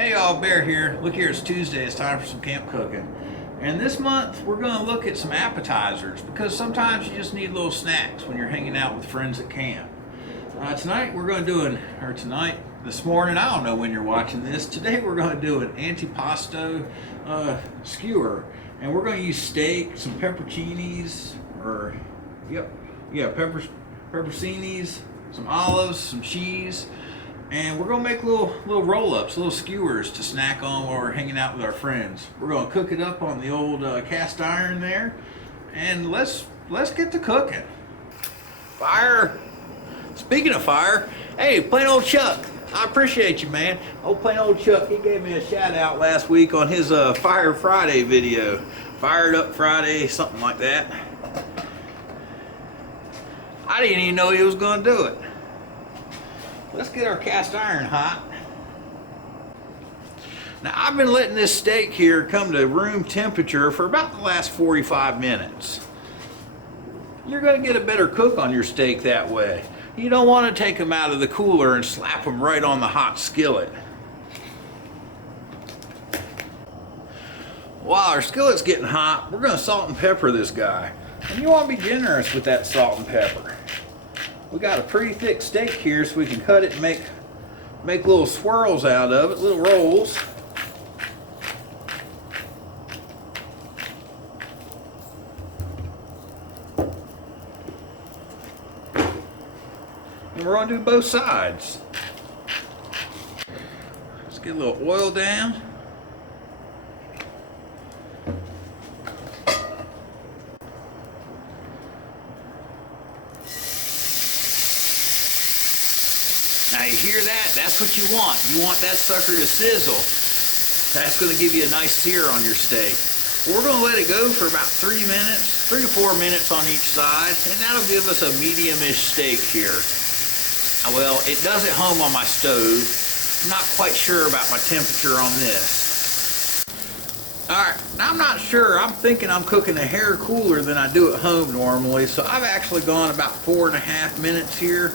Hey y'all, Bear here. Look here, it's Tuesday, it's time for some camp cooking. And this month we're gonna look at some appetizers because sometimes you just need little snacks when you're hanging out with friends at camp. Tonight we're gonna do this morning, I don't know when you're watching this, today we're gonna do an antipasto skewer. And we're gonna use steak, some pepperoncinis, pepperoncinis, some olives, some cheese. And we're gonna make little roll-ups, little skewers to snack on while we're hanging out with our friends. We're gonna cook it up on the old cast iron there, and let's get to cooking. Fire! Speaking of fire, hey, Plain Old Chuck, I appreciate you, man. Old Plain Old Chuck, he gave me a shout out last week on his Fire Friday video. Fired Up Friday, something like that. I didn't even know he was gonna do it. Let's get our cast iron hot. Now I've been letting this steak here come to room temperature for about the last 45 minutes. You're going to get a better cook on your steak that way. You don't want to take them out of the cooler and slap them right on the hot skillet. While our skillet's getting hot, we're going to salt and pepper this guy. And you want to be generous with that salt and pepper. We got a pretty thick steak here, so we can cut it and make little swirls out of it, little rolls. And we're going to do both sides. Let's get a little oil down. Now you hear that? That's what you want. You want that sucker to sizzle. That's going to give you a nice sear on your steak. We're going to let it go for about 3 minutes, 3 to 4 minutes on each side, and that'll give us a medium-ish steak here. Well, it does at home on my stove. I'm not quite sure about my temperature on this. Alright, now I'm not sure. I'm thinking I'm cooking a hair cooler than I do at home normally, so I've actually gone about 4.5 minutes here.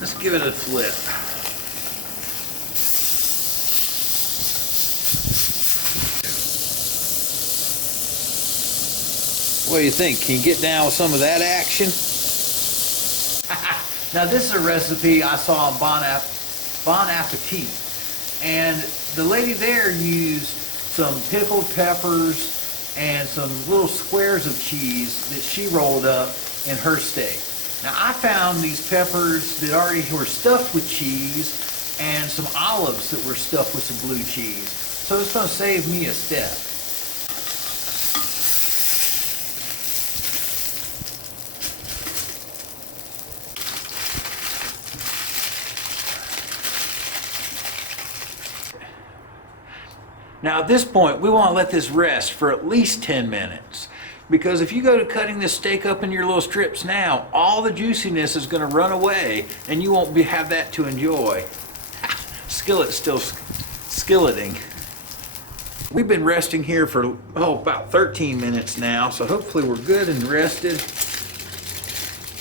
Let's give it a flip. What do you think? Can you get down with some of that action? Now this is a recipe I saw on Bon Appetit. And the lady there used some pickled peppers and some little squares of cheese that she rolled up in her steak. Now I found these peppers that already were stuffed with cheese and some olives that were stuffed with some blue cheese. So it's going to save me a step. Now at this point we want to let this rest for at least 10 minutes. Because if you go to cutting this steak up in your little strips now, all the juiciness is going to run away and you won't have that to enjoy. Skillet's still skilleting. We've been resting here for about 13 minutes now, so hopefully we're good and rested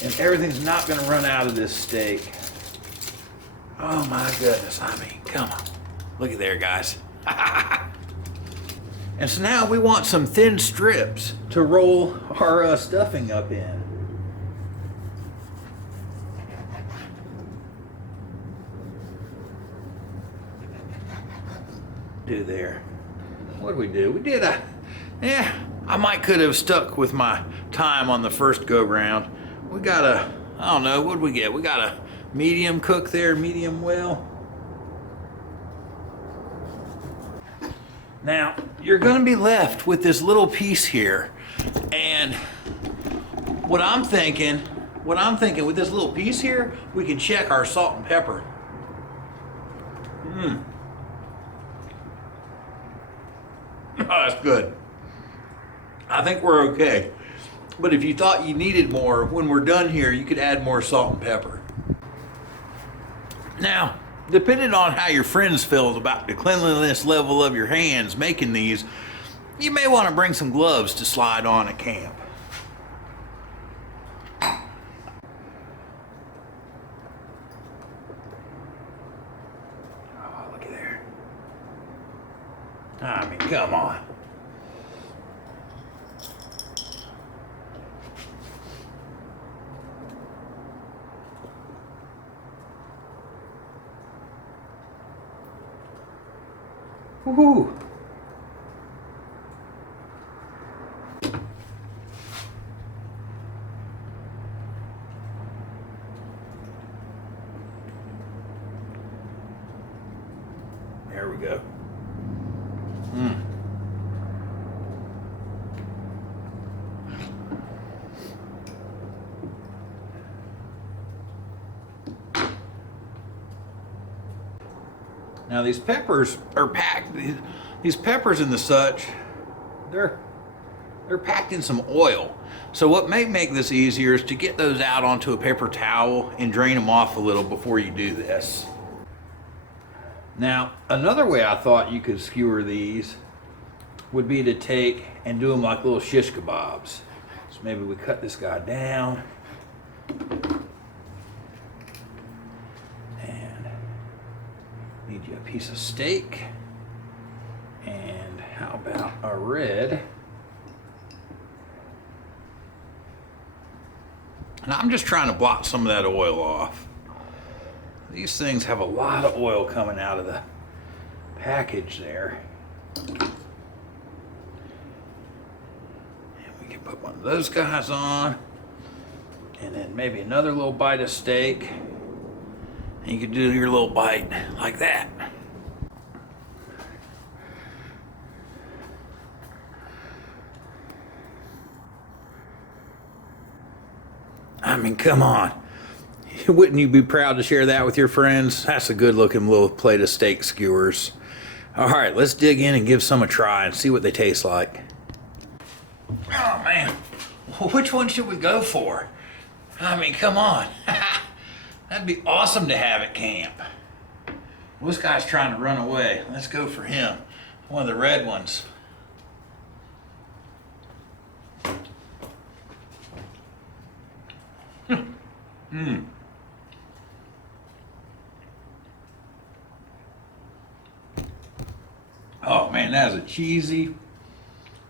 and everything's not going to run out of this steak. Oh my goodness, I mean, come on. Look at there, guys. And so now we want some thin strips to roll our stuffing up in. Do there. What did we do? We did I could have stuck with my time on the first go round. We got I don't know, what did we get? We got a medium cook there, medium well. Now, you're going to be left with this little piece here, and what I'm thinking with this little piece here, we can check our salt and pepper. Oh, that's good. I think we're okay. But if you thought you needed more, when we're done here, you could add more salt and pepper. Now, depending on how your friends feel about the cleanliness level of your hands making these, you may want to bring some gloves to slide on at camp. Oh, look at there. I mean, come on. Woohoo! There we go. Now these peppers are packed. These peppers and the such, they're packed in some oil. So what may make this easier is to get those out onto a paper towel and drain them off a little before you do this. Now, another way I thought you could skewer these would be to take and do them like little shish kebabs. So maybe we cut this guy down. And need you a piece of steak. And how about a red? And I'm just trying to block some of that oil off. These things have a lot of oil coming out of the package there. And we can put one of those guys on. And then maybe another little bite of steak. And you could do your little bite like that. I mean, come on. Wouldn't you be proud to share that with your friends? That's a good looking little plate of steak skewers. All right, let's dig in and give some a try and see what they taste like. Oh man, which one should we go for? I mean, come on. That'd be awesome to have at camp. Well, this guy's trying to run away. Let's go for him. One of the red ones. Oh man, that is a cheesy,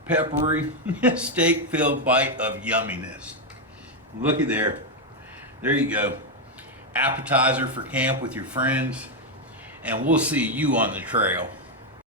peppery, steak-filled bite of yumminess. Looky there. There you go. Appetizer for camp with your friends, and we'll see you on the trail.